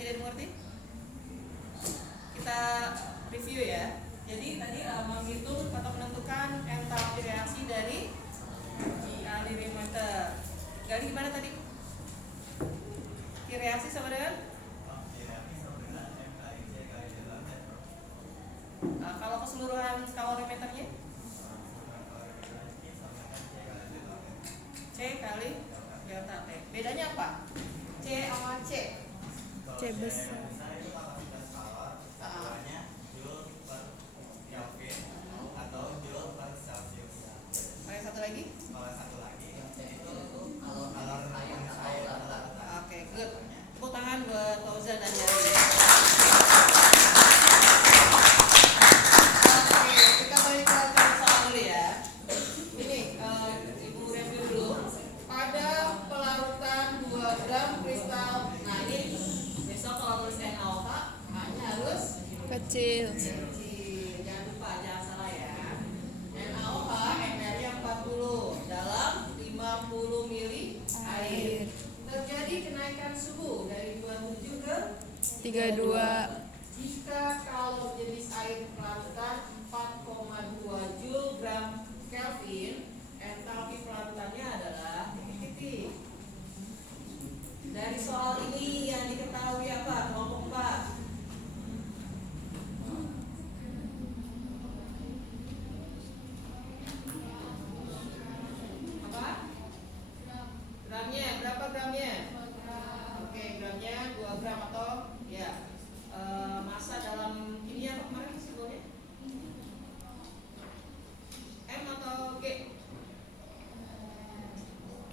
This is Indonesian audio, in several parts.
tidak dimengerti? Kita review ya. Jadi tadi menghitung atau menentukan entalpi reaksi dari kalorimeter. Gali gimana tadi? Q reaksi sama dengan? Kalau keseluruhan kalorimeternya? C kali delta T. Bedanya apa? C sama C. C besar. Satu lagi? Oke, good. Tepuk tangan buat Fauzan dan Jari. Oke, kita balik ke soal dulu ya. Ini Ibu review dulu. Pada pelarutan 2 gram kristal. Nah ini besok kalau tulis NaOH, H-nya harus Kecil. Jangan lupa, jangan salah ya. NaOH ml-nya 40 dalam 50 mili air. Terjadi kenaikan suhu dari 27 ke 32. Jika kalau jenis air pelarutan 4,2 Joule gram Kelvin, entalpi pelarutannya adalah titik-titik. Dari soal ini yang diketahui apa? Kelompok 4. Apa? Gramnya, berapa gramnya? Oke, gramnya 2 gram atau ya massa dalam ini apa kemarin simbolnya? M atau G?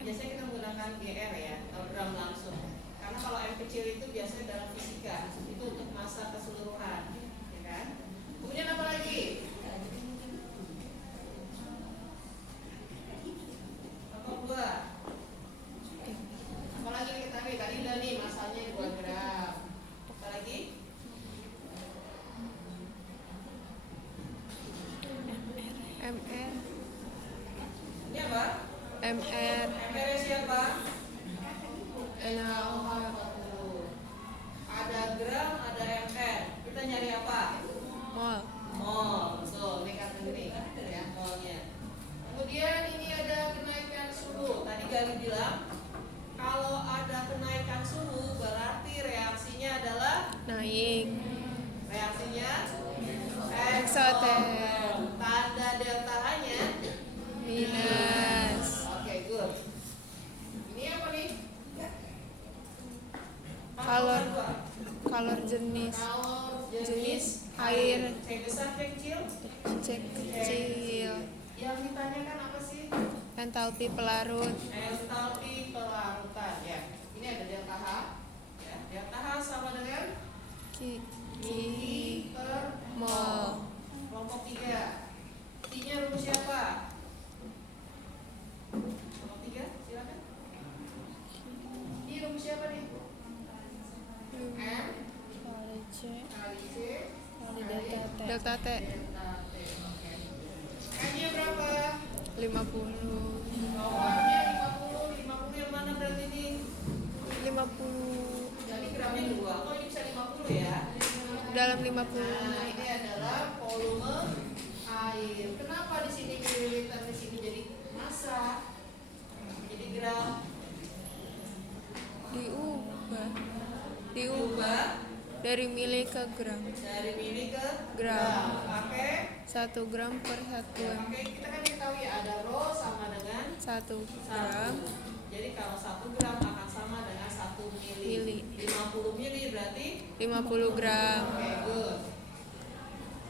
Biasanya kita menggunakan GR ya, atau gram langsung. Karena kalau M kecil itu biasanya dalam fisika, itu untuk massa keseluruhan, ya kan? Kemudian apa lagi? Apa buah? Apa lagi yang kita ambil? Tadi udah nih masanya 2 gram. Apa lagi? MR. Ini apa? MR. MR siapa? NaOH. Ada gram, ada MR. Kita nyari apa? Mol. Mol. So, ini kan ini ya molnya. Kemudian ini ada kenaikan suhu. Tadi Gali bilang kalau ada kenaikan suhu berarti reaksinya adalah Naik. reaksinya Eksoterm. Tanda delta H-nya Minus. Oke, good. Ini apa nih? Kalor. Kalor jenis. Kalor Jenis jenis air. C besar, C kecil? C kecil. Yang ditanyakan apa sih? Entalpi pelarut. Entalpi pelarutan ya. Ini ada delta H. Ya, delta H sama dengan Ki per mol. Kelompok 3. T-nya rumus siapa? Kelompok 3, silakan. Ini rumus siapa nih? M Kali C. kali C Kali kali delta T. delta T. Oke. M-nya berapa? 50. Nomornya 50. 50 yang mana berarti ini? 50. Jadi gramnya 2. Kok ini bisa 50 ya? Dalam 50. Nah, ini adalah volume air. Kenapa di sini mililiter, di sini jadi massa? Jadi gram. Diubah dari mili ke gram. Dari mili ke Gram. Pakai 1 gram per 1 m. Oke, kita kan diketahui ada rho sama dengan 1 gram. Jadi kalau 1 gram akan sama dengan 1 mili. Mili. 50 mili berarti 50 gram. oke, good.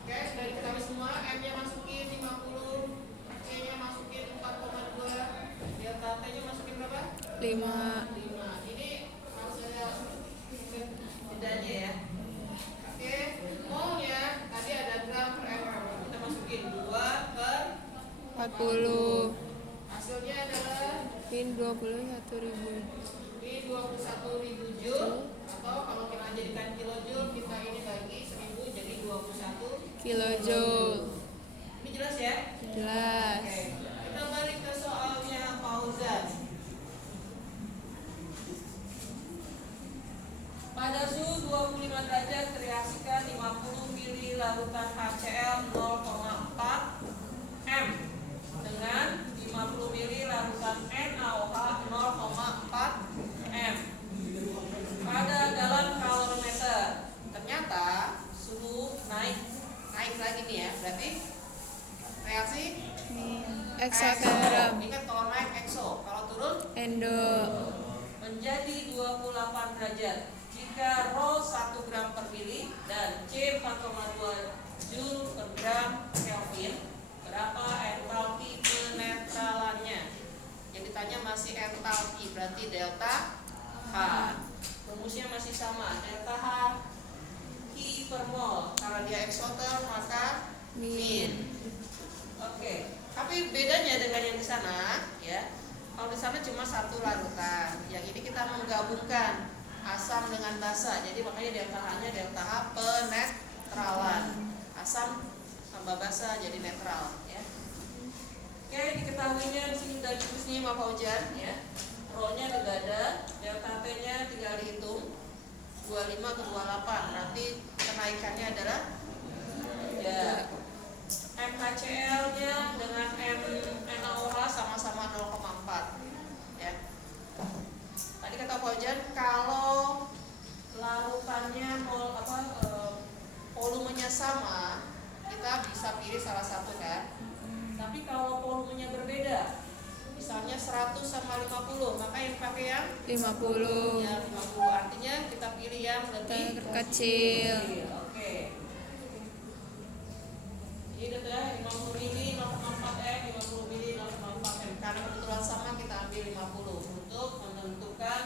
Oke, sudah diketahui semua. M-nya masukin 50, C-nya masukin 4,2, delta T-nya masukin berapa? 5. 5. Ini harus ada bedanya ya. Oke, molnya tadi ada gram per ml. Kita masukin 2 per 40. hasilnya adalah Min 21.000. ini 21.000 Joule, atau kalau kita jadikan kilojoule kita ini bagi 1000 jadi 21 Kilojoule. Ini jelas ya? Jelas. Oke, kita balik ke soalnya Fauzan. Pada suhu larutan HCl 0,4 M dengan 50 ml larutan NaOH 0,4 M pada galon kalorimeter. Ternyata suhu naik lagi nih ya, berarti reaksi Eksoterm. Ingat kalau naik ekso, kalau turun Endo. menjadi 28 derajat. Jika Rho 1 gram per mili dan C 4,2 Joule per gram Kelvin, berapa entalpi penetralannya? Yang ditanya masih entalpi, berarti delta H. Rumusnya masih sama, delta H Ki per mol. Karena dia eksoterm maka min. Oke, tapi bedanya dengan yang di sana ya. Kalau di sana cuma satu larutan, yang ini kita menggabungkan asam dengan basa. Jadi makanya delta H-nya delta H penetralan. Asam tambah basa jadi netral ya. Oke, diketahuinya di sini udah ditulisnya sama Fauzan ya. Rho-nya juga ada, delta T-nya tinggal dihitung 25 ke 28. Berarti kenaikannya adalah ya MHCl-nya dengan NaOH sama-sama 0,4 ya. Tadi kata Fauzan kalau larutannya volumenya sama, kita bisa pilih salah satu kan. Tapi kalau volumenya berbeda, misalnya 100 sama 50, maka yang pakai yang 50. ya 50. Artinya kita pilih yang lebih Terkecil. Oke. Jadi itu ya 50 mili 0,4 M, 50 mili 0,4 M. Karena kebetulan sama kita ambil 50 untuk menentukan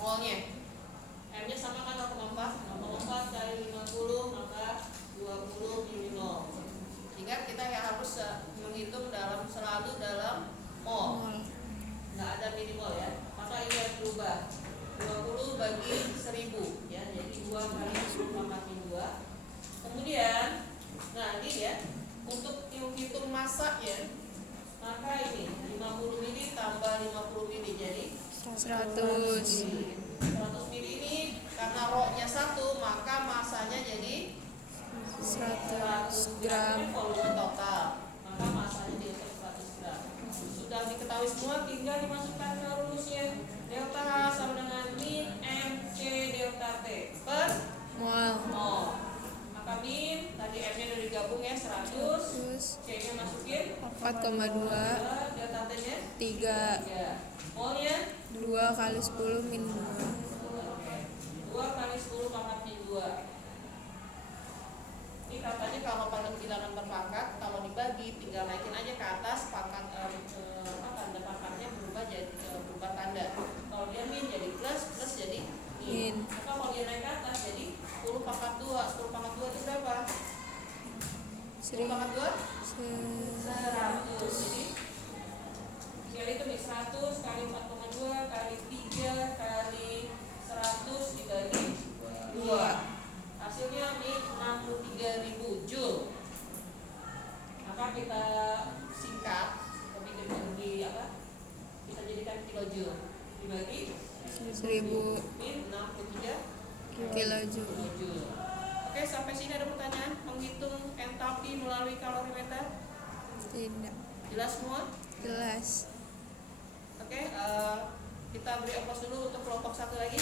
molnya. M-nya sama kan 0,4 kali 50 maka 20 milimol. Sehingga kita harus menghitung selalu dalam mol. Nggak ada milimol ya. Maka ini harus berubah. 20 bagi 1000 ya. Jadi 2 kali 10 pangkat 2. Kemudian, nah ini ya, untuk hitung masanya, maka ini 50 mili tambah 50 mili jadi 100. 100 mili ini karena Rho-nya 1, maka masanya jadi 100 gram. Ini volume total, maka masanya jadi 100 gram. Sudah diketahui semua, tinggal dimasukkan ke rumusnya. Delta H sama dengan min MC delta T per mol. Maka min, tadi M-nya udah digabung ya 100, C-nya masukin 4,2. delta T-nya 3. 3. Molnya 2 kali 10 min 2 kali 10 pangkat min 2. Ini katanya kalau pada bilangan berpangkat, kalau dibagi tinggal naikin aja ke atas pangkat tanda pangkatnya berubah tanda. Kalau dia min jadi plus jadi min. Maka kalau dia naik ke atas jadi 10 pangkat 2. 10 pangkat 2 itu berapa? 10 pangkat 2? 100. Jadi itu nih 100 kali 4,2 kali 3 kali 100 dibagi 2. Hasilnya min 63.000 Joule. Maka kita singkat kita jadikan kilojoule dibagi 1000 min 63 kilojoule. Oke, sampai sini ada pertanyaan menghitung entalpi melalui kalorimeter? Tidak. Jelas semua? Jelas. Oke, kita beri aplaus dulu untuk kelompok satu lagi.